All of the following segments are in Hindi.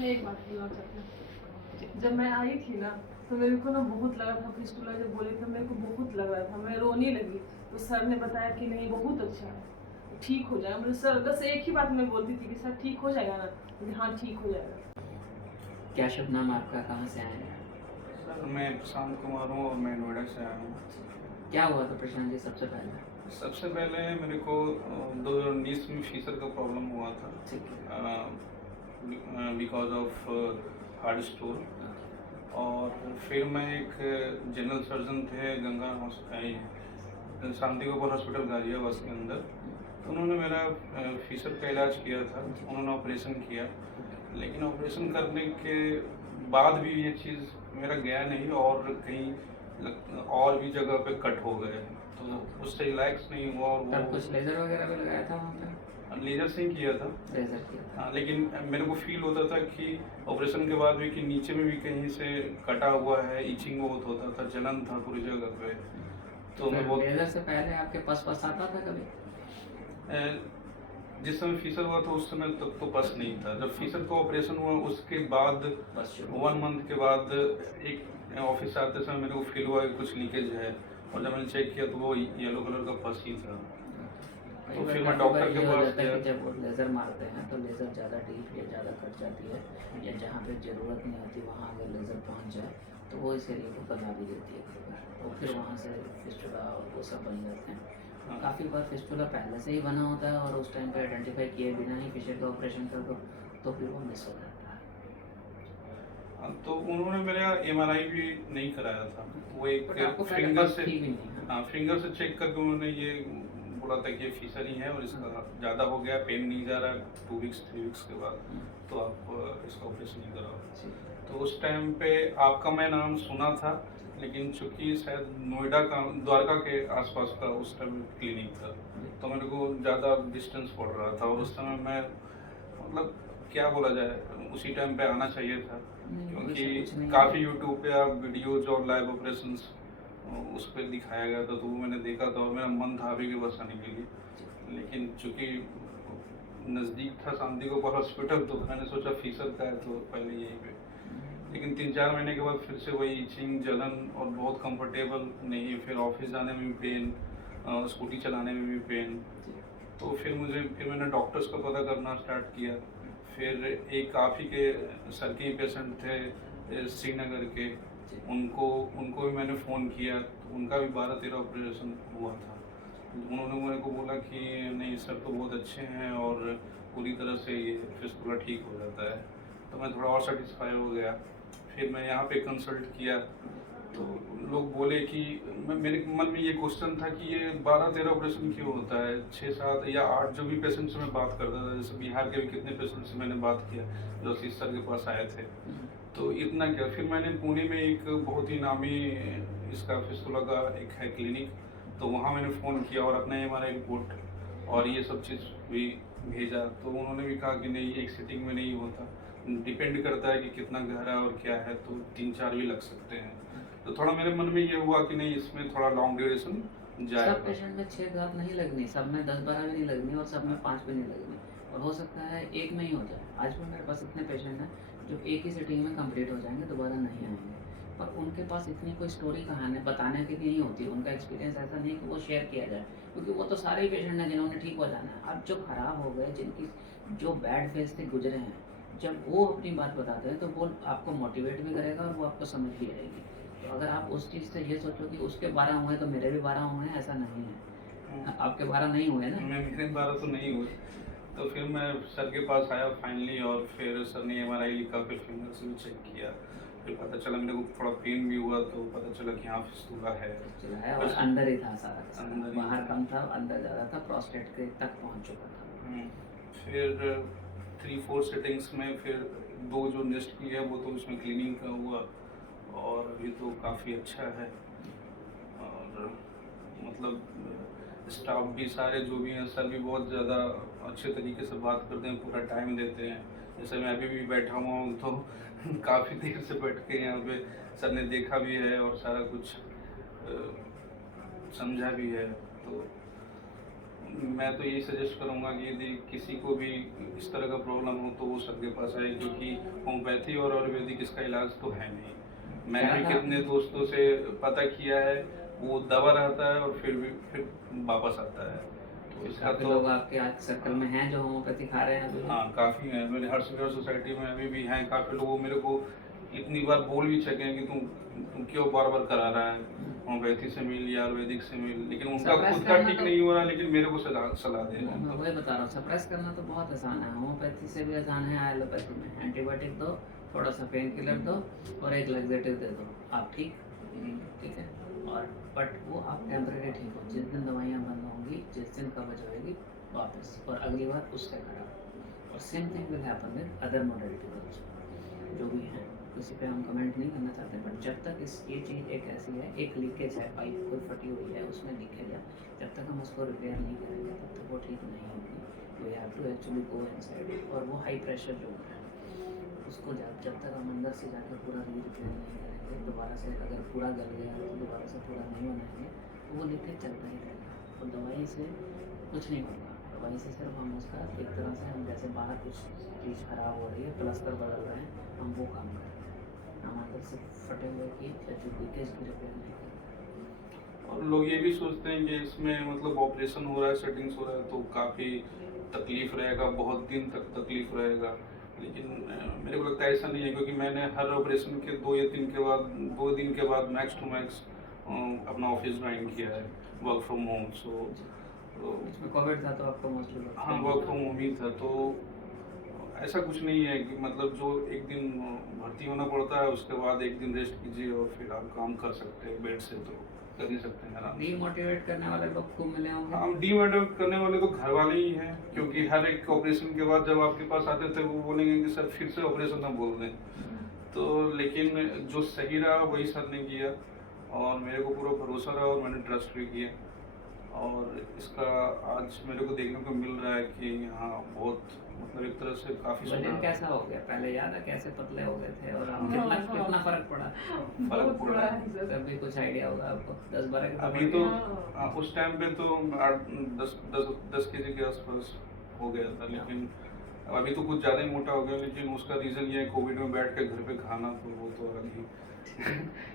मैं एक बात बोलना चाहती हूँ। जब मैं आई थी ना तो मेरे को ना बहुत लगा था, फिस्टुला जब बोले थे मेरे को बहुत लग रहा था, मैं रोने लगी। तो सर ने बताया कि नहीं बहुत अच्छा है, ठीक हो जाएगा। मुझे सर बस एक ही बात मैं बोलती थी कि सर ठीक हो जाएगा ना, कि हाँ ठीक हो जाएगा। क्या शुभ नाम आपका, कहाँ से आए हैं? सर मैं प्रशांत कुमार हूँ और मैं नोएडा से आया हूँ। क्या हुआ था प्रशांत जी सबसे पहले? सबसे पहले मेरे को 2019 में फीसर का प्रॉब्लम हुआ था ठीक है। Because of heart stone. और फिर मैं एक जनरल सर्जन थे गंगा शांति गोपाल हॉस्पिटल गाजियाबाद के अंदर, तो उन्होंने मेरा फीसर का इलाज किया था। उन्होंने ऑपरेशन किया, लेकिन ऑपरेशन करने के बाद भी ये चीज़ मेरा गया नहीं और कहीं और भी जगह पे कट हो गए, तो उससे रिलैक्स नहीं हुआ। और तब कुछ लेजर वगैरह भी लगाया था वहाँ पे? वो लेजर से ही किया था। लेजर किया था। हाँ, लेकिन मेरे को फील होता था कि ऑपरेशन के बाद भी कि नीचे में भी कहीं से कटा हुआ है, इचिंग बहुत होता था, जलन था पूरी जगह पे। तो मैं बहुत लेजर से पहले आपके पास आता था कभी? जिस समय फीसर हुआ था उस समय तक तो पस नहीं था। जब फीसर का ऑपरेशन हुआ उसके बाद 1 मंथ के बाद एक ऑफिस आते समय मेरे को फील हुआ कि कुछ लीकेज है, और जब मैंने चेक किया तो वो येलो कलर का पस ही था। तो फिर मैं डॉक्टर के पास गया। जब वो लेज़र मारते हैं तो लेज़र ज़्यादा डीप या ज़्यादा कट जाती है, या जहाँ पे ज़रूरत नहीं होती वहाँ अगर लेज़र पहुँच जाए तो वो इस एरिया को बना भी देती है कई बार, तो फिर वहाँ से फिस्टुला और वो सब बन जाते हैं। काफ़ी बार फिस्टुला पहले से ही बना होता है और उस टाइम पे आइडेंटिफाई किए बिना ही फिशर का ऑपरेशन कर दो तो फिर वो मिस हो जाता है। तो उन्होंने मेरा MRI भी नहीं कराया था। वो एक आपको फिंगर से हाँ, फिंगर से चेक करके उन्होंने ये बोला था कि ये फीसर ही है और इसका ज़्यादा हो गया, पेन नहीं जा रहा 2 वीक्स 3 वीक्स के बाद, तो आप इसका ऑपरेशन ही कराओ। तो उस टाइम पे आपका मैं नाम सुना था, लेकिन चूंकि शायद नोएडा का द्वारका के आसपास का उस टाइम क्लिनिक था, तो मेरे को ज़्यादा डिस्टेंस पड़ रहा था और उस समय मैं मतलब क्या बोला जाए, उसी टाइम पे आना चाहिए था, क्योंकि काफ़ी यूट्यूब पे आप वीडियोज और लाइव ऑपरेशंस उस पर दिखाया गया था, तो वो मैंने देखा था और मेरा मन था अभी के बस आने के लिए। लेकिन चूंकि नज़दीक था शांति गोपाल हॉस्पिटल, तो मैंने सोचा फीसर का है तो पहले यहीं पे। लेकिन 3-4 महीने के बाद फिर से वही इचिंग, जलन और बहुत कंफर्टेबल नहीं, फिर ऑफिस जाने में भी पेन, स्कूटी चलाने में भी पेन। तो फिर मैंने डॉक्टर्स को पता करना स्टार्ट किया। फिर एक आप ही के सर के ही पेशेंट थे श्रीनगर के, उनको भी मैंने फ़ोन किया, तो उनका भी 12-13 ऑपरेशन हुआ था। उन्होंने मेरे को बोला कि नहीं सर तो बहुत अच्छे हैं और पूरी तरह से ये फिस्टुला ठीक हो जाता है, तो मैं थोड़ा और सेटिस्फाई हो गया। फिर मैं यहाँ पे कंसल्ट किया, तो लोग बोले कि मेरे मन में ये क्वेश्चन था कि ये 12-13 ऑपरेशन क्यों होता है, 6-7 या 8 जो भी पेशेंट से मैं बात करता था, जैसे बिहार के भी कितने पेशेंट से मैंने बात किया जो आशीष सर के पास आए थे, तो इतना क्या। फिर मैंने पुणे में एक बहुत ही नामी इसका फिस्टुला का एक है क्लिनिक, तो वहाँ मैंने फ़ोन किया और अपना MRI रिपोर्ट और ये सब चीज़ भी भेजा, तो उन्होंने भी कहा कि नहीं एक सिटिंग में नहीं होता, डिपेंड करता है कि कितना गहरा और क्या है, तो 3-4 भी लग सकते हैं। तो थोड़ा मेरे मन में ये हुआ कि नहीं इसमें थोड़ा लॉन्ग ड्यूरेशन जाएगा। सब पेशेंट में 6 दांत नहीं लगनी, सब में 10-12 भी नहीं लगनी और सब में 5 भी नहीं लगनी, और हो सकता है एक में ही हो जाए। आज भी मेरे पास इतने पेशेंट हैं जो एक ही सिटिंग में कंप्लीट हो जाएंगे, दोबारा नहीं आएंगे, पर उनके पास इतनी कोई स्टोरी कहानी बताने की नहीं होती, उनका एक्सपीरियंस ऐसा नहीं कि वो शेयर किया जाए, क्योंकि वो तो सारे ही पेशेंट हैं जिन्होंने ठीक हो जाना है। अब जो ख़राब हो गए, जिनकी जो बैड फेज से गुजरे हैं, जब वो अपनी बात बताते हैं तो वो आपको मोटिवेट भी करेगा और वो आपको समझ भी आएगी। तो अगर आप उस चीज़ से ये सोचो कि उसके 12 हुए तो मेरे भी 12 हुए हैं, ऐसा नहीं है। आपके 12 नहीं हुए ना? मेरे 12 तो नहीं हुए। तो फिर मैं सर के पास आया फाइनली, और फिर सर ने MRI लिखा, फिर फिंगर से भी चेक किया, फिर पता चला मेरे को थोड़ा पेन भी हुआ, तो पता चला कि हाँ फिस्टुला है। और अंदर ही था सारा का सारा, अंदर ही बाहर था। कम था, अंदर ज़्यादा था, प्रोस्टेट के तक पहुंच चुका था। फिर 3-4 सेटिंग्स में फिर 2 जो नेक्स्ट की है वो तो उसमें क्लीनिंग का हुआ, और अभी तो काफ़ी अच्छा है। और मतलब स्टाफ भी सारे जो भी हैं सर भी बहुत ज़्यादा अच्छे तरीके से बात करते हैं, पूरा टाइम देते हैं। जैसे मैं अभी भी बैठा हुआ हूँ तो काफ़ी देर से बैठ के यहाँ पे सर ने देखा भी है और सारा कुछ समझा भी है, तो मैं तो यही सजेस्ट करूंगा कि यदि किसी को भी इस तरह का प्रॉब्लम हो तो वो सर के पास आए, क्योंकि होम्योपैथी और आयुर्वेदिक इसका इलाज तो है नहीं। मैंने भी कितने दोस्तों से पता किया है, वो दवा रहता है और फिर वापस आता है। तो इसका काफी तो लोग आपके आज सर्कल में हैं जो होम्योपैथी खा रहे हैं अभी भी? हाँ काफ़ी है। मेरे हर्षविहार सोसाइटी में अभी भी हैं काफ़ी लोग। वो मेरे को इतनी बार बोल भी चुके हैं कि तुम क्यों बार बार करा रहा है, होम्योपैथी से मिल या आयुर्वेदिक से मिल, लेकिन उनका सप्रेस खुद का करना ठीक तो- नहीं हो रहा, लेकिन मेरे को सलाह दे रहे मैं हैं। वही बता रहा हूँ, सप्रेस करना तो बहुत आसान है, होम्योपैथी से भी आसान है एलोपैथी में। एंटीबायोटिक दो, थोड़ा सा पेन किलर दो और एक लग्जेटिव दे दो, आप ठीक ठीक है। और बट वो आप टेम्परेरी ठीक हो, जिस दिन दवाइयाँ बंद होंगी, जिस दिन कवच होएगी वापस, और अगली बार उससे खराब। और same thing will happen with other modalities also जो भी हैं। किसी पे हम कमेंट नहीं करना चाहते, बट जब तक ये चीज़ एक ऐसी है, एक लीकेज है, पाइप कोई फटी हुई है, उसमें लीकेज है, जब तक हम उसको रिपेयर नहीं करेंगे तब तक वो ठीक नहीं होगी। We have to actually go inside. और वो हाई प्रेशर जो है उसको जब तक हम अंदर से जाकर पूरा रिपेयर नहीं करेंगे, दोबारा से अगर पूरा गल गया तो दोबारा से पूरा नहीं बनाएंगे तो वो लीकेज चलता ही रहेगा। और दवाई से कुछ नहीं होगा, दवाई से सिर्फ हम उसका एक तरह से, हम जैसे बाहर कुछ चीज़ खराब हो रही है, प्लास्टर बदल रहे हैं, हम वो काम कर रहे हैं। हम अंदर से फटे हुए की या जो लीकेज की रिपेयर नहीं कर रहे। और लोग ये भी सोचते हैं कि इसमें मतलब ऑपरेशन हो रहा है, सेटिंग्स हो रहा है तो काफ़ी तकलीफ रहेगा, बहुत दिन तक तकलीफ रहेगा, लेकिन मेरे को लगता है ऐसा नहीं है, क्योंकि मैंने हर ऑपरेशन के 2 दिन के बाद मैक्स टू मैक्स अपना ऑफिस ज्वाइन किया है, वर्क फ्रॉम होम। सो इसमें कोविड था तो आपको मोस्टली हाँ वर्क फ्रॉम होम ही था, तो ऐसा कुछ नहीं है कि मतलब जो एक दिन भर्ती होना पड़ता है उसके बाद एक दिन रेस्ट कीजिए और फिर आप काम कर सकते हैं बेड से, तो कर ही सकते हैं आराम से। डीमोटिवेट करने वाले लोग खूब मिले होंगे। हम डीमोटिवेट करने वाले तो घर वाले ही हैं, क्योंकि हर एक ऑपरेशन के बाद जब आपके पास आते थे वो बोलेंगे कि सर फिर से ऑपरेशन ना बोल दें। तो लेकिन जो सही रहा वही सर ने किया और मेरे को पूरा भरोसा रहा और मैंने ट्रस्ट भी किया, और इसका आज मेरे को देखने को मिल रहा है कि हाँ बहुत मतलब एक तरह से काफ़ी वजन सुधार कैसा हो गया, पहले याद है कैसे पतले हो गए थे, और हाँ, कितना हाँ। कितना फर्क पड़ा? बहुत पड़ बुरा रहा है सर। तब भी कुछ आइडिया होगा आपको, 10-12 किलो अभी बढ़ तो गया? उस टाइम पे तो 10 केजी के आसपास हो गया था, लेकिन अभी तो कुछ ज़्यादा ही मोटा हो गया। लेकिन उसका रीज़न ये है कोविड में बैठ के घर पे खाना, तो वो तो अलग ही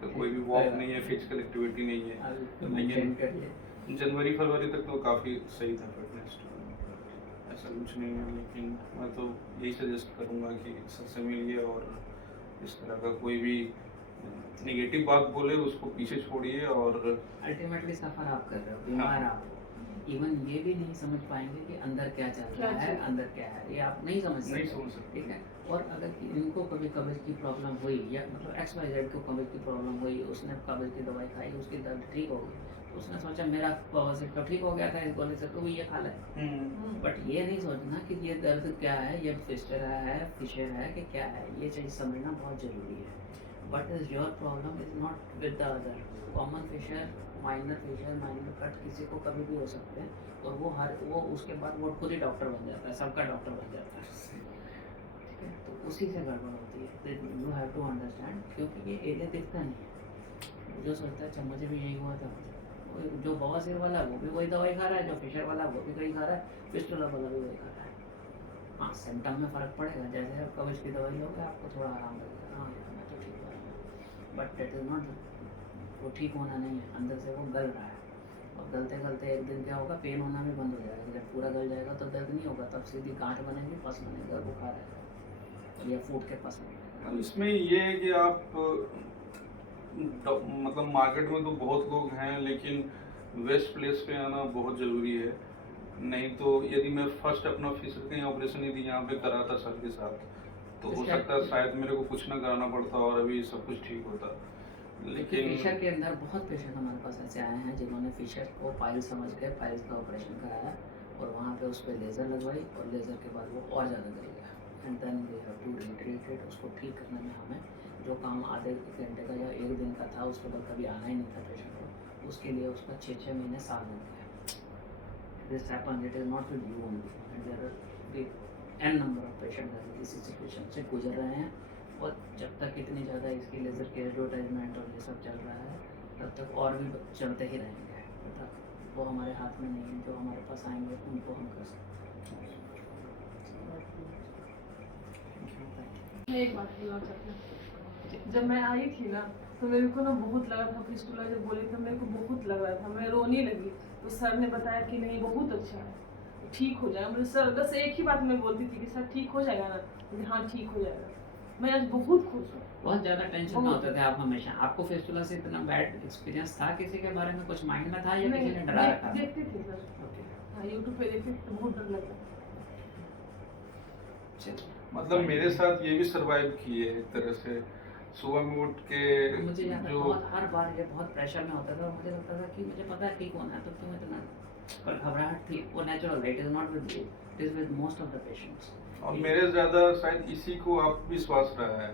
तो कोई भी वॉक नहीं है, फिजिकल एक्टिविटी नहीं है। अभी तो लेकिन maintain करिए। जनवरी फरवरी तक तो काफ़ी सही था फिटनेस, ऐसा कुछ नहीं है। लेकिन मैं तो यही सजेस्ट करूँगा कि सबसे मिलिए और इस तरह का कोई भी नेगेटिव बात बोले उसको पीछे छोड़िए। और अल्टीमेटली सफर आप कर रहे हो, बीमार हाँ। आप इवन ये भी नहीं समझ पाएंगे कि अंदर क्या चल क्या रहा है, चल रहा है। अंदर क्या है, ये आप नहीं समझ नहीं सकते, समझ सकते। ठीक है। और अगर इनको कभी कब्ज की प्रॉब्लम हुई, या मतलब XYZ को कब्ज की प्रॉब्लम हुई, उसने कब्ज की दवाई खाई, उसकी दर्द ठीक हो गई, तो उसने सोचा मेरा बवासीर तो ठीक हो गया था, इस गोली से तो भी ये खा ले। बट ये नहीं सोचना कि ये दर्द क्या है, ये फिस्चर है, फिशर है कि क्या है, ये चीज़ समझना बहुत ज़रूरी है। But is your problem is not with the other. Common fissure, minor cut किसी को कभी भी हो सकते हैं, और वो उसके बाद वो खुद ही डॉक्टर बन जाता है, सबका डॉक्टर बन जाता है, ठीक है। तो उसी से गड़बड़ होती है, यू हैव टू अंडरस्टैंड, क्योंकि ये एरिया दिखता नहीं है। जो सोचता है अच्छा मुझे भी यही हुआ था, जो बवासीर वाला है वो भी वही दवाई खा रहा है, जो फिशर वाला वो भी वही खा रहा है, फिस्टुला वाला भी वही खा रहा है। हाँ सिम्टम में फ़र्क पड़ेगा, जैसे आप कब्ज की दवाई लोगे आपको थोड़ा आराम लगेगा, हाँ यार मैं तो ठीक हो रहा। बट डेट इज़ नॉट, वो ठीक होना नहीं है, अंदर से वो गल रहा है, और गलते गलते एक दिन क्या होगा, पेन होना भी बंद हो जाएगा। जब पूरा गल जाएगा तो दर्द नहीं होगा, तब सीधी गांठ बनेगी, पस बनेगी और बुखार आएगा, या फूट के पस बनेगा। इसमें ये है कि आप मतलब मार्केट में तो बहुत लोग हैं, लेकिन वेस्ट प्लेस पे आना बहुत ज़रूरी है। नहीं तो यदि मैं फर्स्ट अपना फिशर का ऑपरेशन यदि यहाँ पे करा था सर के साथ, तो हो सकता है शायद मेरे को कुछ ना कराना पड़ता और अभी सब कुछ ठीक होता। लेकिन फिशर के अंदर बहुत पेशेंट हमारे पास ऐसे आए हैं जिन्होंने फिशर को पाइल समझ के पाइल्स का ऑपरेशन कराया, और वहाँ पे उस पर लेज़र लगवाई, और लेज़र के बाद वो और ज़्यादा गल गया, and then we have to retreat. उसको ठीक करने में हमें जो काम आधे घंटे का या एक दिन का था, उसके बाद कभी आना ही नहीं था पेशेंट को, उसके लिए उसका 6 महीने साल लग गया। This happen, it is not with you only, and there are n number of patient इसी सिचुएशन से गुजर रहे हैं। और जब तक इतनी ज़्यादा इसकी लेज़र की एडवर्टाइजमेंट और ये सब चल रहा है, तब तक और भी चलते ही रहेंगे। वो हमारे हाथ में नहीं है, जो हमारे पास आएंगे उनको हम कर सकते मैं एक बात बोलना चाहती हूँ, जब मैं आई थी ना तो मेरे को ना बहुत लगा था, फिस्टुला जब बोले तो मेरे को बहुत लग रहा था, मैं रोने लगी। तो सर ने बताया कि नहीं बहुत अच्छा है, ठीक हो जाएगा। मुझे सर बस एक ही बात मैं बोलती थी कि सर ठीक हो जाएगा ना, मुझे हाँ ठीक हो जाएगा। मैं आज बहुत खुश हूँ। बहुत ज़्यादा टेंशन में होते थे आप हमेशा? आपको फिस्टुला से इतना बैड एक्सपीरियंस था? किसी के बारे में कुछ माइंड में था या किसी ने डरा रखा था? देखते थे सर, ओके, हाँ यूट्यूब पे देखते थे तो बहुत डर लगता। चलिए। मतलब मेरे साथ ये भी सरवाइव किए एक तरह से। सुबह में उठ के मुझे याद है जो बहुत, हर बार ये बहुत प्रेशर में होता था, मुझे लगता था कि मुझे पता है ठीक होना है, तो क्यों इतना, पर घबराहट थी। वो नेचुरल है, it is not with you, it is with most of the patients. और मेरे ज़्यादा शायद इसी को आप विश्वास रहा है।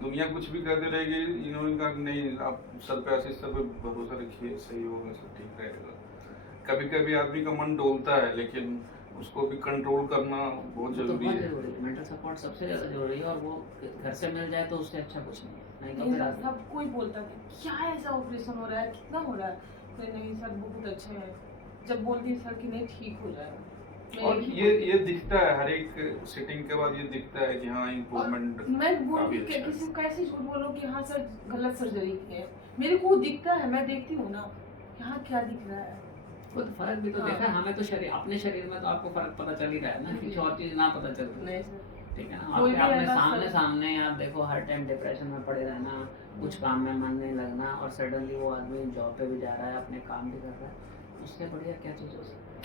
दुनिया कुछ भी कहती रहेगी, इन्होंने कहा कि नहीं आप सर पे आशीष सर पे भरोसा रखिए, सही होगा, सब ठीक रहेगा। कभी कभी आदमी का मन डोलता है, लेकिन उसको भी कंट्रोल करना बहुत जरूरी है। मेंटल सपोर्ट सबसे ज़्यादा जरूरी है, और वो घर से मिल जाए तो उससे अच्छा कुछ नहीं है। नहीं तो नहीं फिर सर, आप- सब कोई बोलता था क्या ऐसा ऑपरेशन हो रहा है, कितना हो रहा है, तो नहीं सर बहुत अच्छे हैं। जब बोलती है सर कि नहीं ठीक हो जाएगा, मैं और एक ही ये दिखता है हर एक सिटिंग के बाद, ये दिखता है कि हाँ और इम्प्रूवमेंट मैं बोल काफी के अच्छा किसी है। को कैसे झूठ बोलूं कि हाँ सर गलत सर्जरी की है, मेरे को वो दिखता है, मैं देखती हूँ ना कि हाँ क्या दिख रहा है। खुद फर्क भी तो हाँ। देखा है हमें, तो शरीर, अपने शरीर में तो आपको फर्क पता चल ही रहा है ना, कुछ और चीज़ ना पता चल रही है। नहीं सर, ठीक है ना, कोई आपके भी अपने ऐसा सामने सर- सामने आप देखो, हर टाइम डिप्रेशन में पड़े रहना, कुछ काम में मन नहीं लगना, और सडनली वो आदमी जॉब पे भी जा रहा है, अपने काम भी कर रहा है, उससे बढ़िया क्या चीज़ हो सकती है?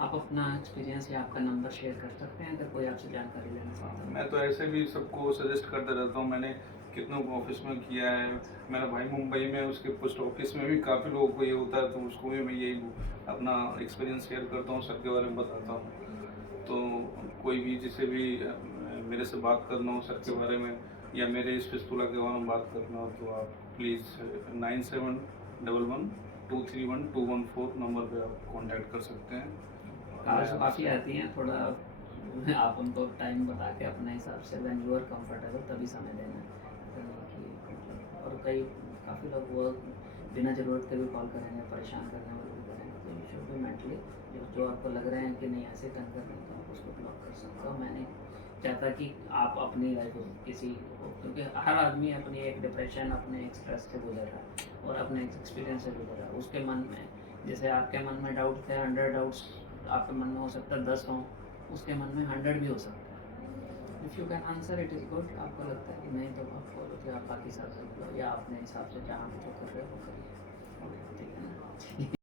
आप अपना एक्सपीरियंस या आपका नंबर शेयर कर सकते हैं अगर कोई आपसे जानकारी लेना चाहता है। मैं तो ऐसे भी सबको सजेस्ट करते रहता हूँ। मैंने कितनों को ऑफिस में किया है। मेरा भाई मुंबई में, उसके पोस्ट ऑफिस में भी काफ़ी लोगों को ये होता है, तो उसको भी मैं यही अपना एक्सपीरियंस शेयर करता हूँ, सर के बारे में बताता हूँ। तो कोई भी जिसे भी मेरे से बात करना हो सर के बारे में, या मेरे इस फिस्टुला के बारे में बात करना हो, तो आप प्लीज़ 9711231214 नंबर पे आप कांटेक्ट कर सकते हैं। कार्स काफ़ी आती हैं, थोड़ा आप उनको टाइम बता के अपने हिसाब से व्हेन यू आर कंफर्टेबल तभी समय देना और काफ़ी लोग वो बिना ज़रूरत के भी कॉल करेंगे, परेशान करने वाले भी करेंगे, तो यू शुड बी मेंटली, जो आपको लग रहे हैं कि नहीं ऐसे तंग कर रहे हैं तो आप उसको ब्लॉक कर सकते हो। मैं नहीं चाहता कि आप अपनी लाइफ किसी को, क्योंकि हर आदमी अपनी एक डिप्रेशन, अपने एक स्ट्रेस से गुजर रहा है और अपने एक एक्सपीरियंस से गुजर रहा है। उसके मन में, जैसे आपके मन में डाउट थे, 100 डाउट्स आपके मन में हो सकता है 10 हों, उसके मन में 100 भी हो सकता है। If you can answer it is good. आपको लगता है कि नहीं तो आप बोलो कि आप बाकी हिसाब से बोलो, या अपने हिसाब से जहाँ भी जो कर रहे हो वो करिए, ठीक है ना।